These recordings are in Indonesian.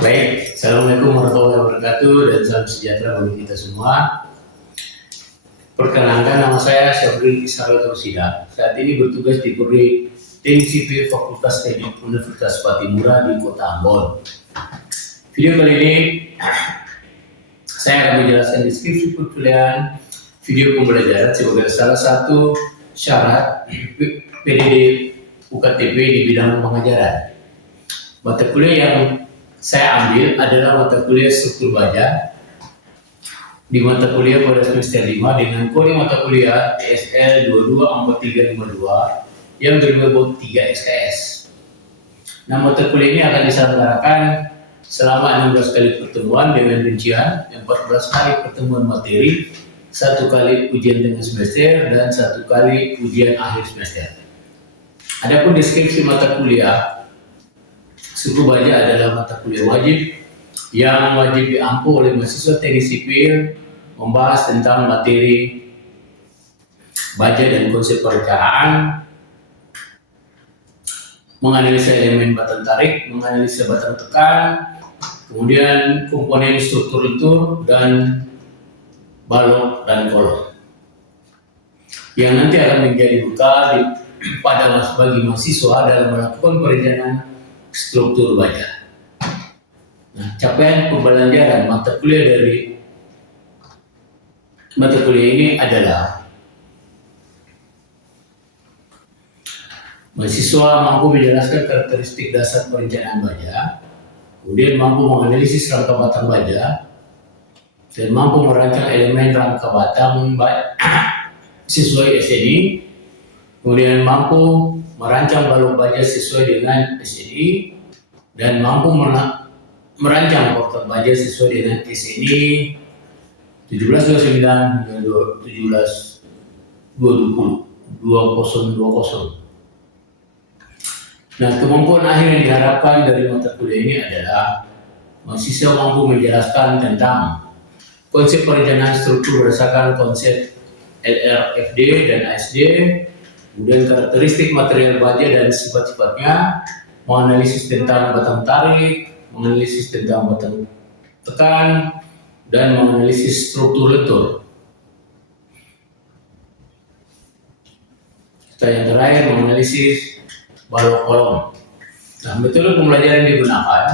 Baik, Assalamualaikum warahmatullahi wabarakatuh dan salam sejahtera bagi kita semua. Perkenalkan, nama saya Syafri Isharat Rosida. Saat ini bertugas di Prodi Teknik Sipil Fakultas Teknik Universitas Patimura di Kota Ambon. Video kali ini saya akan menjelaskan deskripsi perkuliahan video pembelajaran sebagai salah satu syarat PDD UKTP di bidang pengajaran. Mata kuliah yang saya ambil adalah mata kuliah struktur baja di mata kuliah pada semester 5 dengan kode mata kuliah ESL 224352 yang berbobot 3 SKS. Nah, mata kuliah ini akan diselenggarakan selama 16 kali pertemuan dengan rincian 14 kali pertemuan materi, 1 kali ujian tengah semester dan 1 kali ujian akhir semester. Adapun deskripsi mata kuliah struktur baja adalah mata kuliah wajib yang wajib diampu oleh mahasiswa teknik sipil, membahas tentang materi baja dan konsep perencanaan, menganalisa elemen batang tarik, menganalisa batang tekan, kemudian komponen struktur lentur dan balok dan kolom, yang nanti akan menjadi bekal bagi mahasiswa dalam melakukan perencanaan struktur baja. Nah, capaian pembelajaran mata kuliah dari mata kuliah ini adalah mahasiswa mampu menjelaskan karakteristik dasar perencanaan baja, kemudian mampu menganalisis rangka batang baja, dan mampu merancang elemen rangka batang sesuai SNI, kemudian mampu merancang balok baja sesuai dengan SNI, dan mampu merancang portal baja sesuai dengan SNI 1729 dan 2020. Nah, kemampuan akhir yang diharapkan dari mata kuliah ini adalah mahasiswa mampu menjelaskan tentang konsep perencanaan struktur berdasarkan konsep LRFD dan ASD, kemudian karakteristik material baja dan sifat-sifatnya, menganalisis tentang batang tarik, menganalisis tentang batang tekan, dan menganalisis struktur lentur. Serta yang terakhir, menganalisis balok kolom. Nah, metode pembelajaran yang digunakan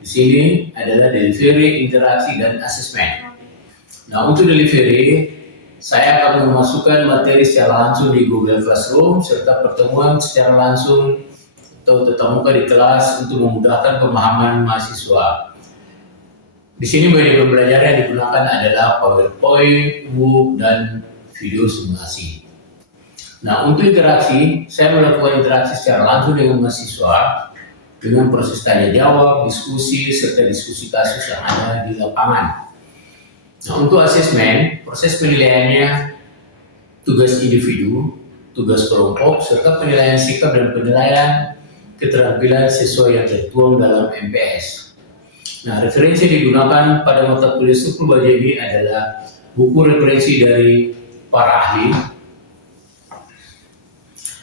di sini adalah delivery, interaksi, dan asesmen. Nah, untuk delivery, saya akan memasukkan materi secara langsung di Google Classroom serta pertemuan secara langsung atau tatap muka di kelas untuk memudahkan pemahaman mahasiswa. Di sini media pembelajaran yang digunakan adalah PowerPoint, Word, dan video simulasi. Nah, untuk interaksi, saya melakukan interaksi secara langsung dengan mahasiswa dengan proses tanya jawab, diskusi, serta diskusi kasus yang ada di lapangan. Nah, untuk asesmen, proses penilaiannya tugas individu, tugas kelompok, serta penilaian sikap dan penilaian keterampilan sesuai yang tertuang dalam MPS. Nah, referensi yang digunakan pada mata kuliah struktur baja ini adalah buku referensi dari para ahli,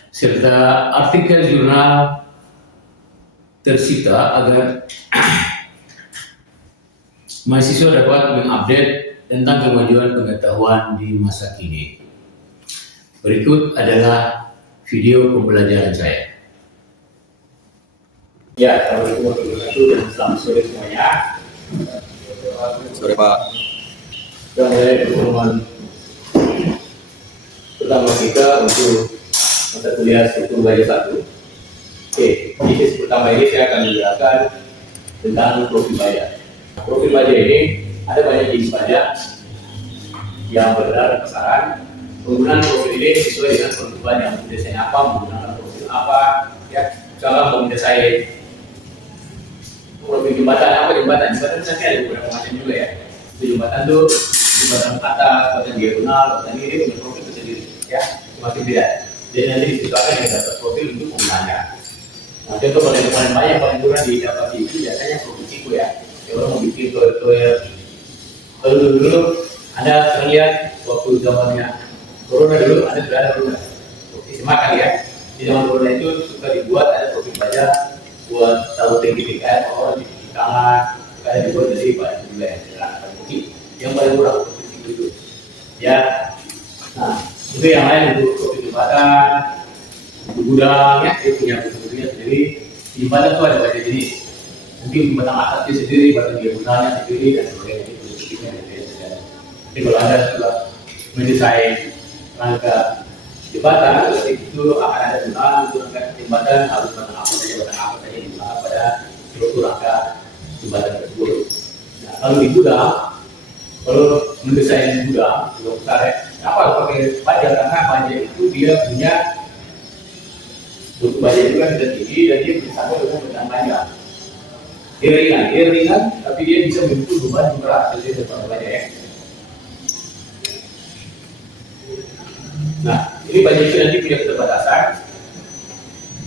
serta artikel jurnal tersita agar mahasiswa dapat mengupdate tentang kemajuan pengetahuan di masa kini. Berikut adalah video pembelajaran saya. Ya, Assalamualaikum warahmatullahi wabarakatuh dan selamat sore semuanya. Sore Pak. Kita mulai pertemuan pertama kita untuk mata kuliah struktur baja 1. Oke, di sesi pertama ini saya akan menjelaskan tentang profil baja. Profil baja ini ada banyak jenis baja yang berbeda besaran. Penggunaan profil ini sesuai dengan kebutuhan yang mendesain apa, menggunakan profil apa. Ya, misalnya mendesain profil jembatan apa, jembatan nanti ada beberapa macam juga ya. Jembatan tuh jembatan atas, jembatan diagonal, jembatan ini punya profil sendiri, ya, semakin beda. Jadi nanti disesuaikan dengan daftar profil untuk penggunanya. Nah, contoh paling banyak paling murah didapat itu biasanya profil siku ya. Kalau mau bikin dulu Anda sering lihat waktu zamannya corona dulu ada corona. Profil semakan ya. Di zaman corona itu suka dibuat ada profil baja buat tahu tinggi air, di tangan, Saya dibuat dari bahan bulan mungkin yang paling murah itu ya. Nah itu yang lain untuk kopi jembatan, untuk gudang ya, dia punya bentuknya sendiri. Di jembatan itu ada banyak jenis, mungkin jembatan atasnya sendiri, batang diagonalnya sendiri dan sebagainya, itu bentuknya beda-beda. Jadi kalau Anda sudah mendesain rangka jembatan, berarti itu akan ada tulang untuk rangka jembatan harus batang apa saja digunakan pada struktur rangka jembatan tersebut. Nah, kalau di gudang, kalau mendesain gudang, besar ya, apa harus pakai baja, karena baja itu dia punya bentuk baja itu kan sudah tinggi dan dia bersama dengan benang panjang. Dia ringan, tapi dia bisa memikul beban yang berat jadi depan baja ya. Nah, ini baja itu nanti punya keterbatasan.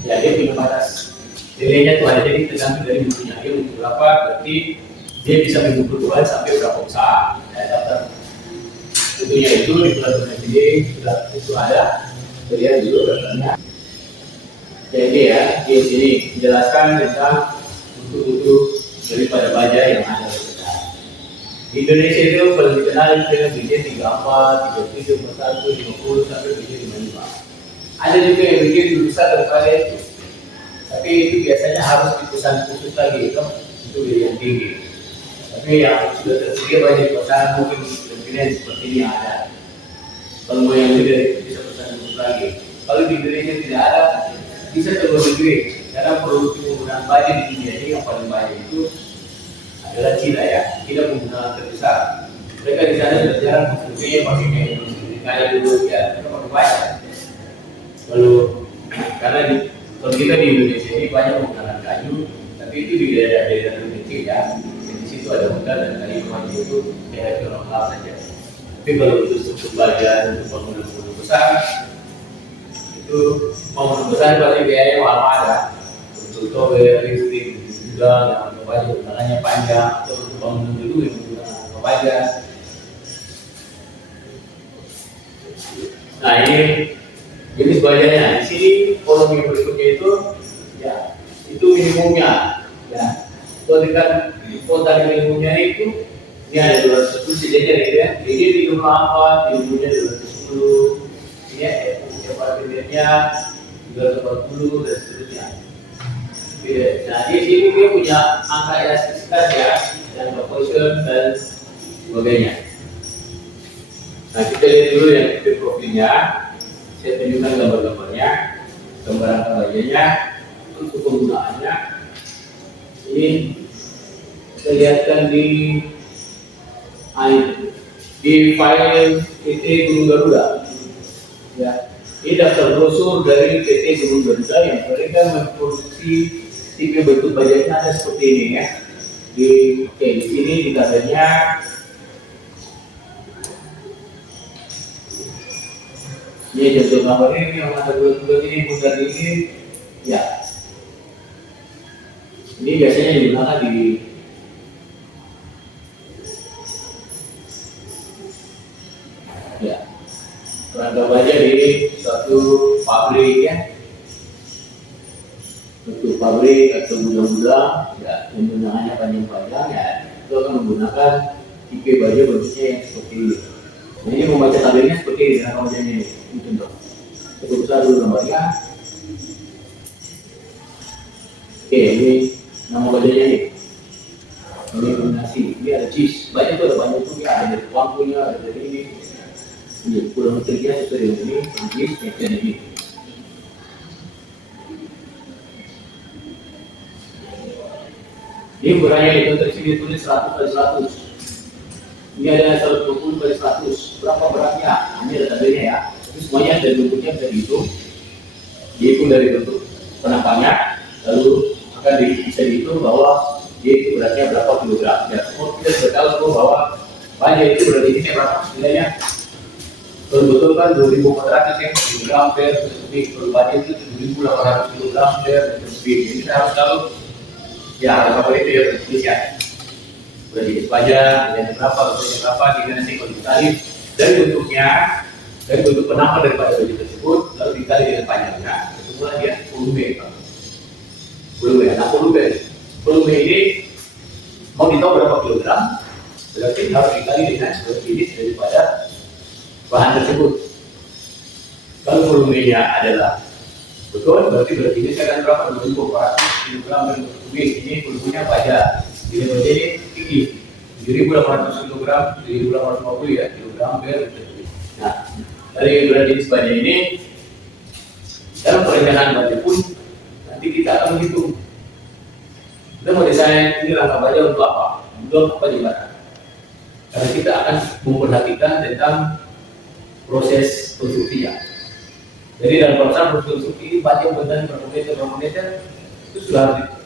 Ya, dia punya batas nilainya tuh ada, jadi tergantung dari mutunya. Dia untuk berapa, berarti dia bisa memikul beban sampai berapa usaha. Ya, daftar tentunya itu di bulan-bulan ini sudah itu ada. Lihat dulu daftarnya. Jadi ya, di sini menjelaskan tentang bentuk-bentuk daripada baja yang ada di kita. Di Indonesia itu paling dikenal dengan bikin 34, 37, 41, 50 sampai bikin 55. Ada juga yang bikin lebih besar daripada itu. Tapi itu biasanya harus dipesan khusus lagi itu yang tinggi. Tapi yang sudah tersedia banyak di pasaran mungkin pilihan seperti ini ada. Kalau mau yang lebih bisa pesan khusus lagi. Kalau di Indonesia tidak ada, bisa ke luar negeri. Karena produksi penggunaan baja di dunia ini yang paling banyak itu adalah Cina ya. Cina penggunaan terbesar. Mereka di sana sudah jarang produksinya pakai kayak dulu ya. Mereka pakai baja. Lalu karena kalau kita di Indonesia ini banyak menggunakan kayu, tapi itu di daerah-daerah terpencil ya. Di situ ada hutan dan kayu maju itu daerah lokal saja. Tapi kalau untuk struktur baja untuk bangunan besar, itu bangunan besar pasti biayanya mahal ada. Untuk tower, listrik, gudang yang baja undangannya panjang, atau untuk bangunan dulu yang menggunakan baja. Nah ini jenis bajanya. Di sini kolom yang berikutnya itu ya itu minimumnya ya. Kalau dengan kota minimumnya itu ini ada 210 sejajar ya. Jadi di rumah apa minimumnya 210 ya, apartemennya 240 dan seterusnya. Nah di sini dia punya angka elastisitas ya dan proportion dan sebagainya. Nah kita lihat dulu yang itu profilnya. Saya tunjukkan gambar-gambarnya, gambar angka bajanya, untuk penggunaannya. Ini kita lihatkan di file PT Gunung Garuda. Ya, ini daftar brosur dari PT Gunung Garuda yang mereka memproduksi tipe bentuk bajanya ada seperti ini ya. Di sini dikatanya ya contoh gambar ini yang ada bulan-bulan ini bulan ini ya. Ini biasanya digunakan di ya rangka baja di suatu pabrik ya, untuk pabrik atau gudang-gudang ya, penggunaannya panjang-panjang ya, itu akan menggunakan tipe baja bentuknya yang seperti ini. Nah, ini membaca tabelnya seperti ini, rangka bajanya ini contoh. Kita buka dulu gambarnya. Oke, ini nama bajanya ini. Ini kombinasi, ini ada cheese, banyak tuh, ada banyak tuh ya, ada dari pangkunya, ada dari ini. Ini kurang terkira sesuai dengan ini, cheese, dan ini. Ini ukurannya itu tersini tulis 100 kali 100. Ini ada 120 kali 100. Berapa beratnya? Ini ada tabelnya ya. Tapi semuanya dari bentuknya bisa dihitung. Dihitung dari bentuk penampaknya, lalu akan bisa dihitung bahwa dia itu beratnya berapa kilogram. Ya, semua kita sudah tahu semua bahwa baja itu berarti ini berapa nilainya. Kalau betul kan 2.400 ya kilogram per kubik. Kalau baja itu 7.800 kilogram per kubik. Jadi kita harus tahu ya apa itu ya Indonesia. Berarti baja nilainya berapa, bentuknya berapa, sehingga nanti kalau dikali dari bentuknya, dari bentuk penampak daripada baju tersebut, lalu dikali dengan panjangnya, semua dia volume. Volume, nah volume ini mau ditahu berapa kilogram, berarti harus dikali dengan jenis daripada bahan tersebut. Kalau volumenya adalah betul, berarti ini saya akan berapa 2.400 kilogram dan ini volumenya baja. Jadi baja ini tinggi, 7.800 kilogram, 7.850 ya kilogram per detik. Nah, dari berat jenis baja ini dalam perencanaan baja pun nanti kita akan menghitung. Kita mau desain ini rangka baja untuk apa? Untuk apa jembatan? Karena kita akan memperhatikan tentang proses konstruksinya. Jadi dalam proses konstruksi baja bentan berapa meter itu sudah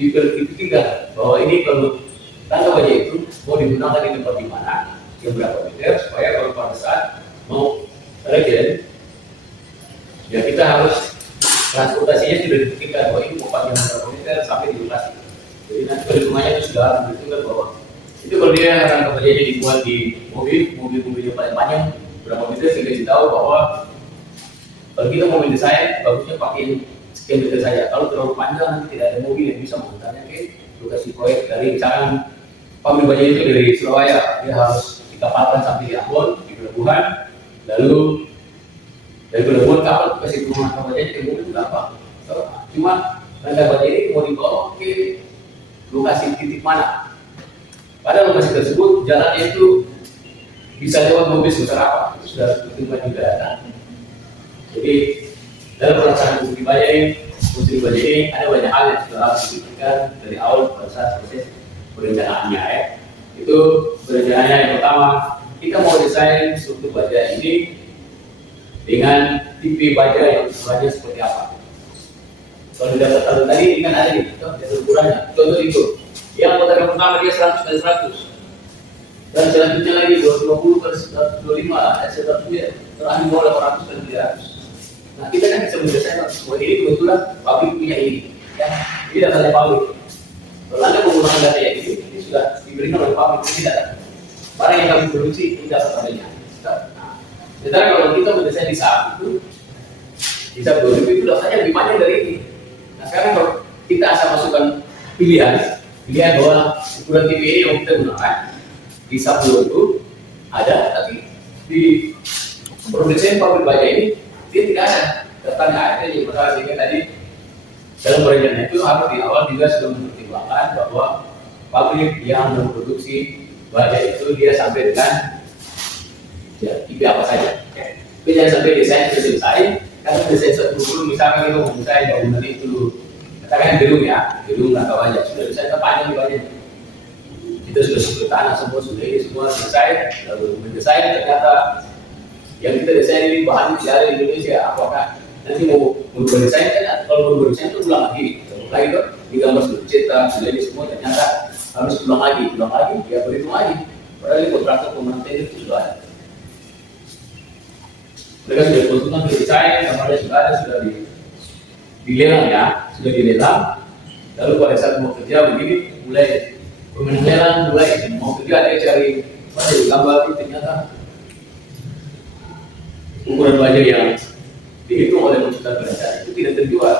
diperkirakan bahwa ini kalau rangka baja itu mau digunakan di tempat di mana, yang berapa meter, supaya kalau pada saat mau regen, ya kita harus transportasinya sudah dipikirkan bahwa ini mau panjang berapa meter sampai di lokasi. Jadi nanti perhitungannya itu sudah diperhitungkan bahwa itu kalau dia rangka bajanya dibuat di mobil yang paling panjang berapa meter, sehingga kita tahu bahwa kalau kita mau mendesain bagusnya pakai sekian meter saja. Kalau terlalu panjang nanti tidak ada mobil yang bisa menggunakannya ke lokasi proyek. Dari misalkan pabrik baja itu dari Surabaya, dia harus dikapalkan sampai di Ambon, di pelabuhan, lalu dari pelabuhan kapal kasih rumah rangka bajanya ke mobil itu apa? Cuma rangka baja ini mau dibawa ke lokasi titik mana? Pada lokasi tersebut jalannya itu bisa lewat mobil sebesar apa? Itu sudah ditentukan juga. Jadi dalam pelaksanaan konstruksi baja ini ada banyak hal yang sudah harus dipikirkan dari awal pada saat proses perencanaannya ya. Itu perencanaannya yang pertama, kita mau desain struktur baja ini dengan tipe baja yang ukurannya seperti apa. Kalau di daftar tadi ini kan ada nih, ukurannya. Contoh itu, yang kotak yang pertama dia 100 x 100, dan selanjutnya lagi 250 x 125, seterusnya terakhir 800 x 300. Nah kita kan bisa mendesain semua ini kebetulan pabrik punya ini, ya. Ini datanya pabrik. Kalau Anda menggunakan data yang ini sudah diberikan oleh pabrik, tidak ada. Barang yang kami produksi ini data adanya. Nah, sementara kalau kita mendesain di saat itu, di saat 2000 itu datanya lebih banyak dari ini. Nah sekarang kalau kita asal masukkan pilihan bahwa ukuran TV ini yang kita gunakan di saat 2000 ada, tapi di produksi pabrik baja ini dia tidak ada, datanya ada. Yang pertama sehingga tadi dalam perencanaan itu harus di awal juga sudah mempertimbangkan bahwa pabrik yang memproduksi baja itu dia sampai dengan ya, tipe apa saja. Tapi jangan sampai desain sudah selesai, karena desain 120 misalkan kita mau desain bangunan itu, katakan gedung ya, gedung rangka baja sudah desain panjang di baja. Kita sudah sebut tanah semua sudah ini semua selesai, lalu mendesain ternyata yang kita desain ini bahan tidak ada di Indonesia. Apakah nanti mau berdesain kan? Kalau berdesain itu ulang lagi tuh digambar sudah cetak sudah ini semua, ternyata harus ulang lagi ya berhitung lagi. Padahal ini kontraktor pemerintah itu sudah ada. Mereka sudah konsultan desain, kamarnya sudah ada, sudah dilelang ya, sudah dilelang. Lalu pada saat mau kerja begini mulai pemenang lelang, mulai mau kerja dia cari pada gambar itu ternyata ukuran baja yang dihitung oleh konsultan perencanaan itu tidak terjual.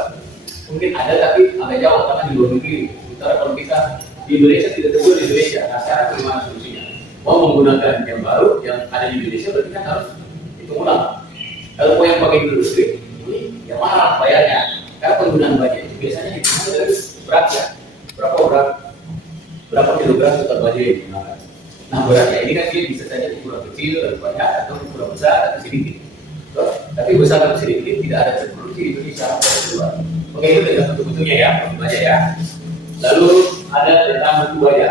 Mungkin ada tapi agak jauh karena di luar negeri. Sementara kalau kita di Indonesia tidak terjual di Indonesia. Nah sekarang bagaimana solusinya? Mau menggunakan yang baru yang ada di Indonesia berarti kan harus hitung ulang. Kalau mau yang pakai industri ini yang mahal bayarnya. Karena penggunaan baja itu biasanya hitungan dari beratnya. Berapa kilogram total baja yang digunakan. Nah beratnya ini kan dia bisa saja ukuran kecil, lebih banyak atau ukuran besar atau sedikit. Tapi besar atau sedikit tidak ada produksi di Indonesia. Oke itu tentang bentuk-bentuknya ya, bentuk baja ya. Lalu ada tentang bentuk baja.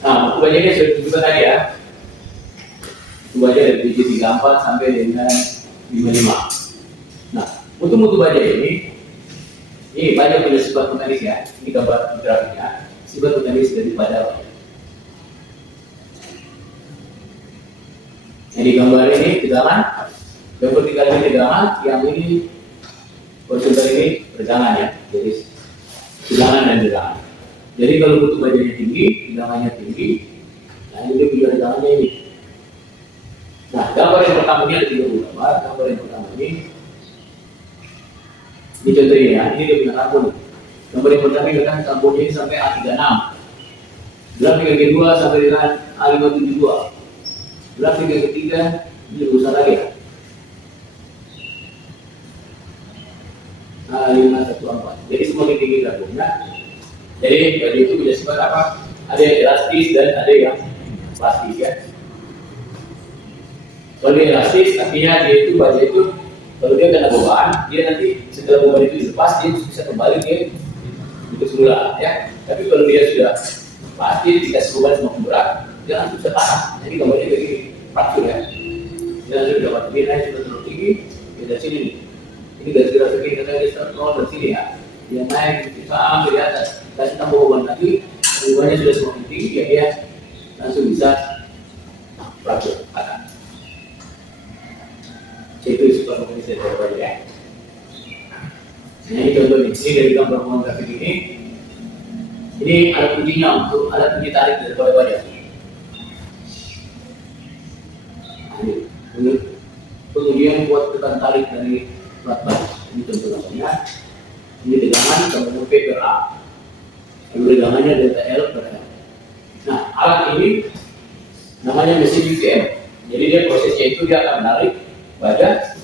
Nah, buku bajanya sudah ditunjukkan tadi ya. Buku baja dari biji 34 sampai dengan 55. Nah, untuk mutu baja ini baja punya sifat mekanis ya. Ini gambar grafiknya. Sifat mekanis daripada baja. Yang digambar ini tegangan, yang vertikal ini tegangan, yang ini horizontal ini ini pegangan ya, jadi pegangan dan pegangan. Jadi kalau butuh badannya tinggi, pegangannya tinggi, nah ini dia punya pegangannya ini. Nah, gambar yang pertama ini ada 30 gambar. Gambar yang pertama ini contohnya ya, ini dia punya karbon. Gambar yang pertama ini kan karbonnya ini sampai A36. Grafik yang kedua sampai dengan A572. Grafik yang ketiga ini lebih besar lagi ya. A514. Jadi semakin tinggi karbonnya. Jadi baju itu bisa sifat apa? Ada yang elastis dan ada yang plastik ya. Kalau dia elastis, artinya dia itu baja itu kalau dia kena beban, dia nanti setelah beban itu dilepas dia bisa kembali ke bentuk semula ya. Tapi kalau dia sudah pasti dikasih beban semakin berat, dia langsung bisa patah. Jadi gambarnya kayak gini, fracture ya. Dia langsung dapat dia naik sudah terlalu tinggi, dia dari sini nih. Ini gara-gara segini katanya dia start nol dari sini ya. Dia naik sampai di atas, kasih tambah beban lagi, bebannya sudah semakin tinggi ya dia langsung bisa fracture patah. Itu super komisi dari ya. Nah ini contoh nih, ini dari gambar pohon grafik ini. Ini alat ujinya untuk alat uji tarik dari baja. Ini pengujian buat tekan tarik dari plat ban. Ini contoh gambarnya. Ini tegangan kemudian P per A. Ini tegangannya delta L per M. Nah alat ini namanya mesin UTM. Jadi dia prosesnya itu dia akan menarik baja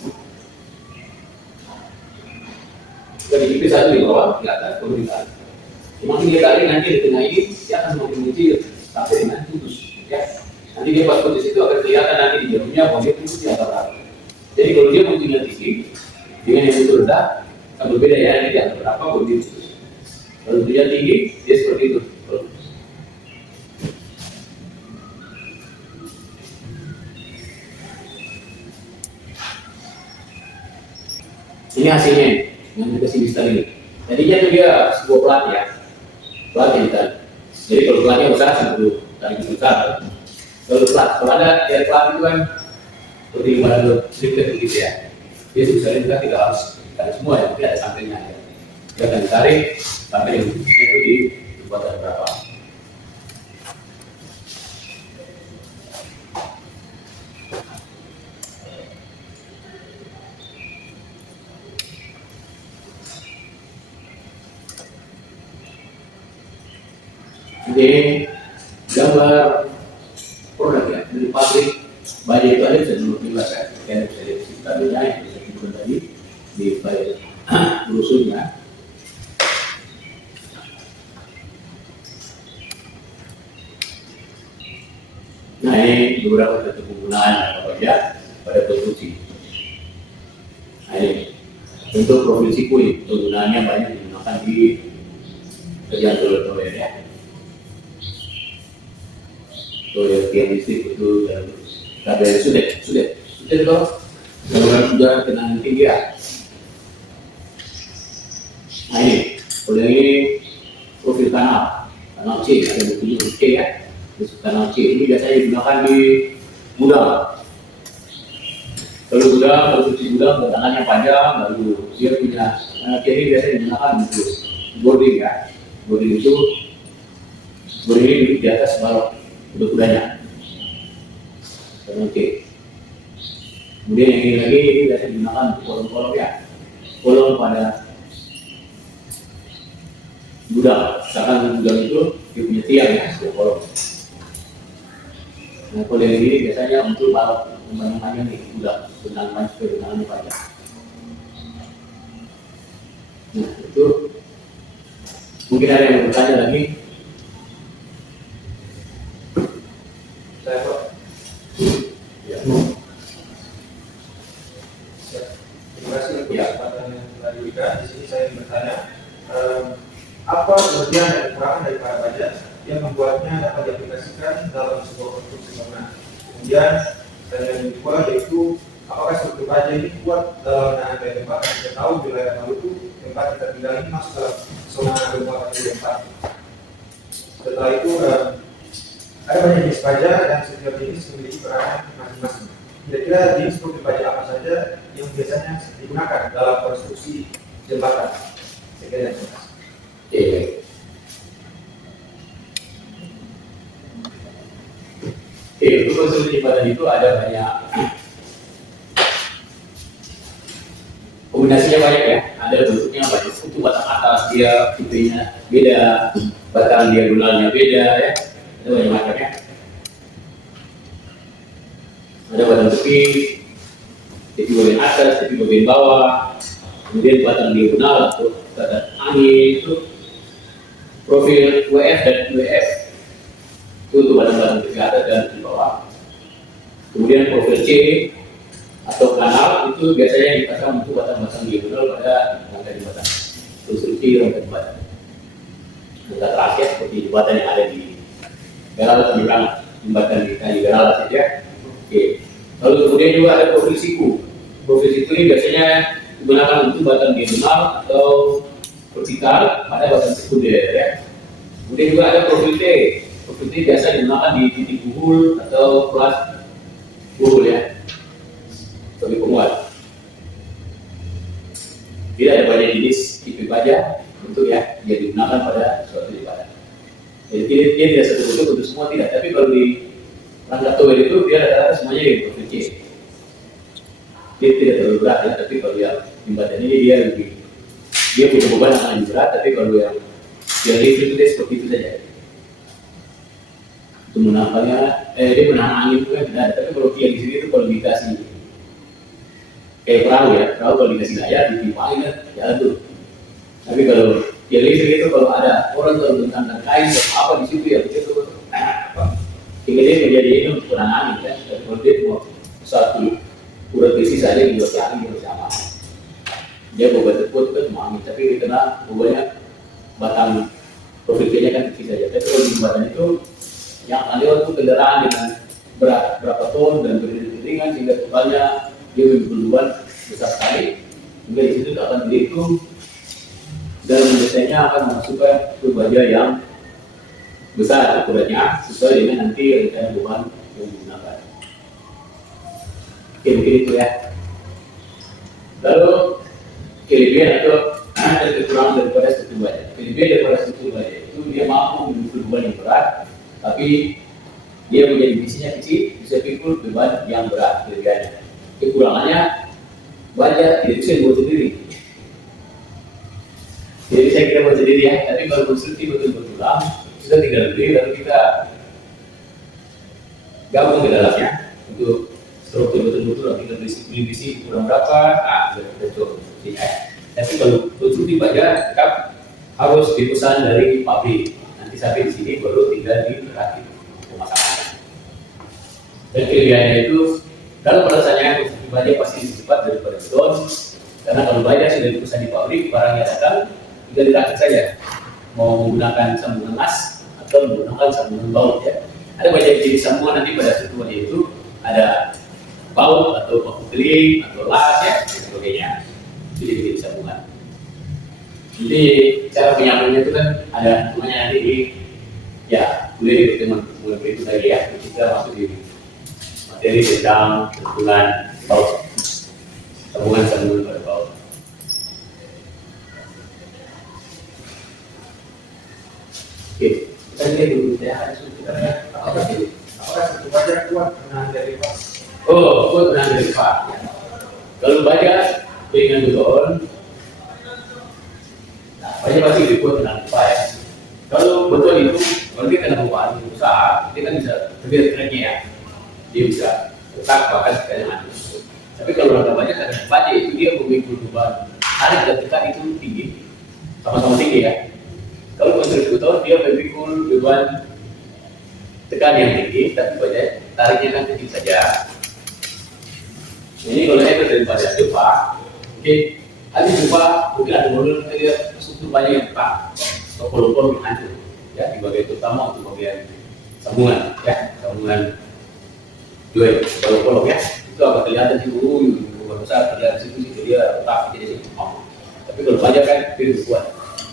dari tipe satu di bawah ke atas baru ditarik. Semakin dia tarik nanti di tengah ini dia akan semakin kecil sampai dengan putus ya. Nanti dia pas putus itu akan kelihatan nanti di jarumnya bahwa dia putus di antara. Jadi kalau dia putusnya tinggi dengan yang itu rendah akan berbeda ya, nanti antara berapa baru dia putus. Kalau dia tinggi dia seperti itu. Ini hasilnya yang dikasih di ini. Jadinya itu dia sebuah plat ya, plat yang ditarik. Jadi kalau platnya besar, sebelum tarik besar. Kalau ada ya plat itu kan seperti pada sedikit begitu ya. Dia sebesarnya juga tidak harus ditarik semua ya, tapi ada sampingnya ya. Dia akan ditarik sampai yang itu di kekuatan berapa. Jadi gambar produk ya dari pabrik baja itu ada bisa dilukilas kan, kayak bisa lihat tabelnya yang bisa dibuat tadi di file brosurnya. Nah ini beberapa bentuk penggunaan baja pada konstruksi. Nah ini untuk profil siku ini penggunaannya banyak digunakan di kerjaan toilet ya. Toilet tiang listrik itu dan kabel sudah kalau sudah kena tinggi ya. Nah ini kalau yang ini profil kanal C ada bentuknya C ya. Kanal C ini biasanya digunakan di gudang. Kalau konstruksi gudang tangannya panjang, lalu dia punya kanal C ini biasanya digunakan untuk boarding ya. Boarding itu boarding ini duduk di atas balok kudanya. Oke. Kemudian yang ini lagi ini biasa digunakan untuk kolom-kolom ya. Kolom pada gudang. Misalkan gudang itu dia punya tiang ya, sebuah kolom. Nah kalau yang ini biasanya untuk balok panjang nih gudang, benangan panjang. Nah itu mungkin ada yang bertanya lagi. Ya. Terima kasih untuk kesempatan yang telah diberikan. Di sini saya ingin bertanya, apa kelebihan dan kekurangan dari para baja yang membuatnya dapat diaplikasikan dalam sebuah konstruksi bangunan. Kemudian pertanyaan yang kedua yaitu apakah struktur baja ini kuat dalam menahan daya gempa? Kita tahu di wilayah Maluku tempat kita tinggal ini masuk dalam zona gempa kategori 4. Setelah itu ada banyak jenis baja dan setiap jenis memiliki peranan masing-masing. Kira-kira jenis struktur baja apa saja yang biasanya digunakan dalam konstruksi jembatan. Sekian, terima kasih. Oke, baik. Oke, untuk konstruksi jembatan itu ada banyak kombinasinya, banyak ya. Ada bentuknya banyak. Untuk batang atas dia tipenya beda, batang diagonalnya beda ya. Ada banyak macamnya. Ada batang tepi bagian atas, tepi bagian bawah, kemudian batang diagonal atau batang angin itu profil WF dan WF itu untuk batang-batang tepi atas dan di bawah. Kemudian profil C atau kanal itu biasanya dipasang untuk batang-batang diagonal pada rangkaian jembatan, konstruksi rangkaian jembatan. Yang terakhir seperti jembatan yang ada di Garalas Seberang, jembatan di Kali Garalas saja. Oke. Lalu kemudian juga ada profil siku. Profil siku ini biasanya digunakan untuk batang diagonal atau vertikal pada batang sekunder ya. Kemudian juga ada profil T. Profil T biasa digunakan di titik buhul atau kelas buhul ya, sebagai penguat. Tidak ada banyak jenis tipe baja untuk ya dia digunakan pada suatu jembatan. Jadi dia tidak satu bentuk untuk semua, tidak. Tapi kalau di rangka tower itu dia rata-rata semuanya di profil C. Dia tidak terlalu berat ya, tapi kalau yang jembatan ini dia punya beban yang lebih berat, tapi kalau yang listrik itu dia seperti itu saja. Untuk menampaknya, dia menahan angin itu kan tidak ada, tapi kalau tiang di sini itu kalau dikasih kayak perahu ya, perahu kalau dikasih layar ditimpa angin kan jalan tuh. Tapi kalau tiang listrik itu kalau ada orang terbentangan kain atau apa di situ ya itu hingga dia menjadi ini untuk menahan angin kan. Dan kalau dia cuma satu urat besi saja dibuat angin bersama. Dia beban tersebut kan cuma angin, tapi karena bebannya batang profilnya kan kecil saja. Tapi kalau di jembatan itu yang akan lewat itu kendaraan dengan berat berapa ton dan beriringan sehingga totalnya dia memiliki beban besar sekali. Hingga di situ akan dihitung dan biasanya akan memasukkan ke baja yang besar ukurannya sesuai dengan nanti rencana beban yang digunakan. Oke, mungkin itu ya. Lalu kelebihan atau kekurangan daripada struktur baja. Kelebihan daripada struktur baja itu dia mampu memikul beban yang berat, tapi dia punya divisinya kecil, bisa pikul beban yang berat. Kelebihannya. Kekurangannya baja tidak bisa dibuat sendiri. Jadi saya kira buat sendiri ya. Tapi kalau konstruksi betul-betul ulang, sudah tinggal beli lalu kita gabung ke dalamnya untuk struktur betul-betul kita beli besi kurang berapa, betul. Tapi kalau konstruksi baja tetap harus dipesan dari pabrik. Nanti sampai di sini baru tinggal dirakit pemasangannya. Dan kelebihannya itu dalam perasaannya konstruksi baja pasti lebih cepat daripada beton, karena kalau baja sudah dipesan di pabrik, barangnya datang tinggal dirakit saja. Mau menggunakan sambungan las atau menggunakan sambungan baut ya. Ada banyak jenis sambungan nanti pada struktur baja itu, ada baut atau paku keling atau las ya dan sebagainya. Jadi sambungan. Jadi cara penyambungnya itu kan ada hitungannya nanti di ya boleh di pertemuan berikut lagi ya. Kita masuk di materi tentang hubungan baut, sambungan pada baut. Oke, kita lihat dulu ya harus kita Apakah struktur baja kuat menahan derivat? Oh, kuat menahan derivat. Kalau baja dengan beton, nah, baja pasti lebih kuat menahan derivat ya. Kalau beton itu, kalau dia kena beban besar, dia kan bisa terbiasa treknya ya. Dia bisa retak bahkan sekali mati. Tapi kalau rangka baja karena baja itu dia memikul beban tarik dan tekan itu tinggi, sama-sama tinggi ya. Kalau konstruksi beton dia memikul beban tekan yang tinggi, tapi baja tariknya kan kecil saja. Ini kalau saya daripada jumpa, oke, ada jumpa mungkin ada modul kita lihat struktur baja yang tepat, atau kolom-kolom yang hancur, ya di bagian utama untuk bagian sambungan, ya sambungan duel, kolom-kolom ya, itu akan kelihatan sih, beban besar terlihat di situ dia retak jadi situ. Tapi kalau baja kan dia lebih kuat,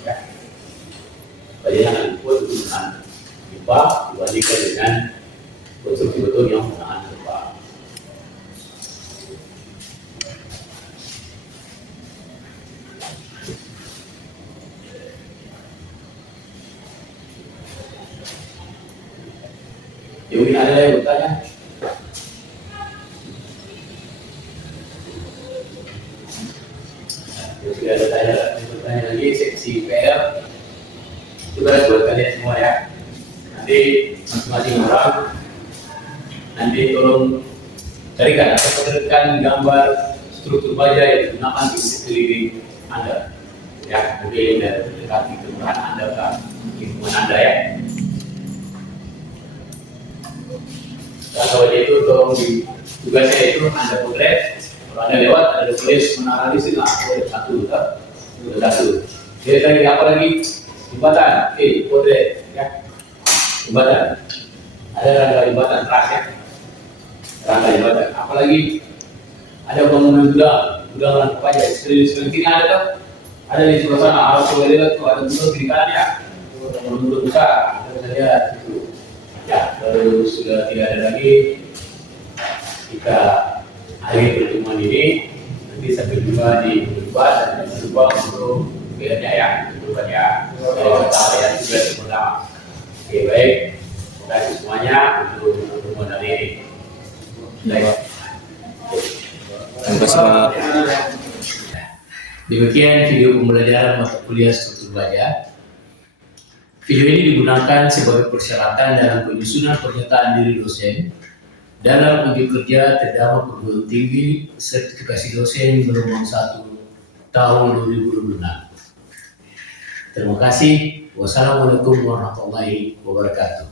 ya. Bajanya akan kuat untuk menahan gempa dibandingkan dengan konstruksi beton yang menahan gempa. Mungkin ada yang bertanya? Jika ada bertanya lagi, seksi PR tugas buat kalian semua ya. Nanti masing-masing orang nanti tolong carikan atau potretkan gambar struktur baja yang digunakan di sekeliling Anda. Ya, mungkin dari dekati kelurahan Anda ke lingkungan Anda ya. Dan kalau itu tolong di tugasnya itu Anda potret. Kalau Anda lewat ada tulis menganalisis lah, satu. Jadi lagi apa lagi? Jembatan, potret ya. Jembatan. Ada rangka jembatan keras ya. Rangka jembatan. Apalagi ada bangunan gudang apa aja. Sekeliling sini ada kan? Ada di sebelah sana. Arah sebelah lihat tuh ada gudang kiri kanan ya. Gudang besar. Ada saja itu. Ya, lalu sudah tidak ada lagi. Kita akhiri pertemuan ini. Nanti sampai jumpa di debat dan coba untuk bedanya ya. Debat ya. Kalau kita yang juga pertama. Oke, baik. Terima kasih semuanya untuk pertemuan hari ini. Baik. Terima kasih Pak. Demikian video pembelajaran mata kuliah struktur baja. Video ini digunakan sebagai persyaratan dalam penyusunan pernyataan diri dosen dalam uji kerja terdama perguruan tinggi sertifikasi dosen gelombang 1 tahun 2026. Terima kasih. Wassalamualaikum warahmatullahi wabarakatuh.